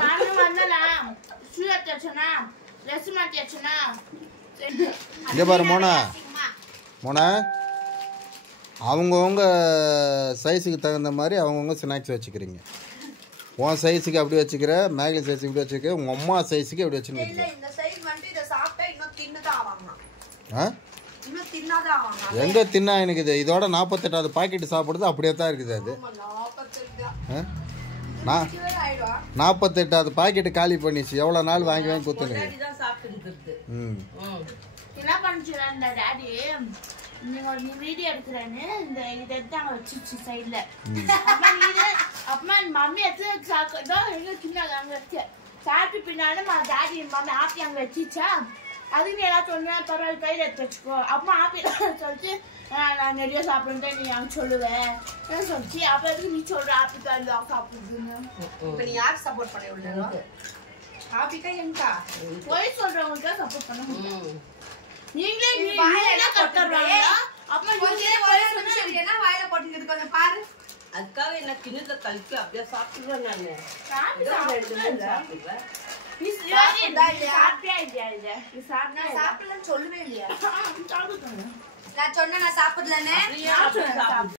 நானும் வந்தனா சூயத் வச்சனா லெஸ்மாட்டி வச்சனா இங்க பாரு மோனா அவங்கவுங்க சைஸுக்கு தகுந்த மாதிரி அவங்கவுங்க ஸ்நாக்ஸ் வச்சுக்கிறீங்க. உன் சைஸுக்கு அப்படி வச்சுக்கிற, மேகலி சைஸுக்கு இப்படி வச்சுக்க, உங்கள் அம்மா சைஸுக்கு எப்படி வச்சுருக்கீங்க. எங்கே தின்னா எனக்கு இது இதோட 48வது பாக்கெட்டு சாப்பிடுறது அப்படியே தான் இருக்குது. அது 48வது பாக்கெட்டு காலி பண்ணிச்சு. எவ்வளோ நாள் வாங்கி வாங்கி கொடுத்துனுங்க. என்ன பண்ணிச்சுனா இந்த டாடி நீ வீடியோ எடுக்கிறேன்னு இந்த இதை எடுத்து அங்கே வச்சிச்சு சைடில். அப்புறமா மம்மி எடுத்து சாப்பிட்டோ எங்கே சின்ன அங்கே வச்சு சாப்பிட்டு பின்னாலும் டாடி மம்மி ஆப்பி அங்கே வச்சிச்சா. அதுக்கு எல்லாம் சொன்னேன் பரவாயில்ல கையில் எடுத்து வச்சுக்கோ. அப்புறம் ஆப்பி சொல்லிட்டு நான் நிறைய சாப்பிடுறேன் நீ அங்கே சொல்லுவேன் சொல்லிச்சு. அப்புறம் எதுக்கு நீ சொல்ற ஆப்பி கையில் சாப்பிடுதுன்னு. இப்போ நீ யாருக்கு சப்போர்ட் பண்ண விடல? ஆப்பிக்கா எங்கா போய் சொல்றவங்களுக்கு தான் சப்போர்ட் பண்ண முடியும். நீங்களே வாயில கட்டறீங்க. அப்ப நீங்களே என்ன வாயில போட்டுக்கிட்டு கொஞ்சம் பாரு. அதுக்காக என்ன கிண்ணத்துல கலக்கி அப்படியே சாப்பிடுறேன் நானு. சாப்பிடுறேன். சாப்பிடலன்னு சொல்லவே இல்லையா? நான் சொன்னேன் நான் சாப்பிடலன்னு.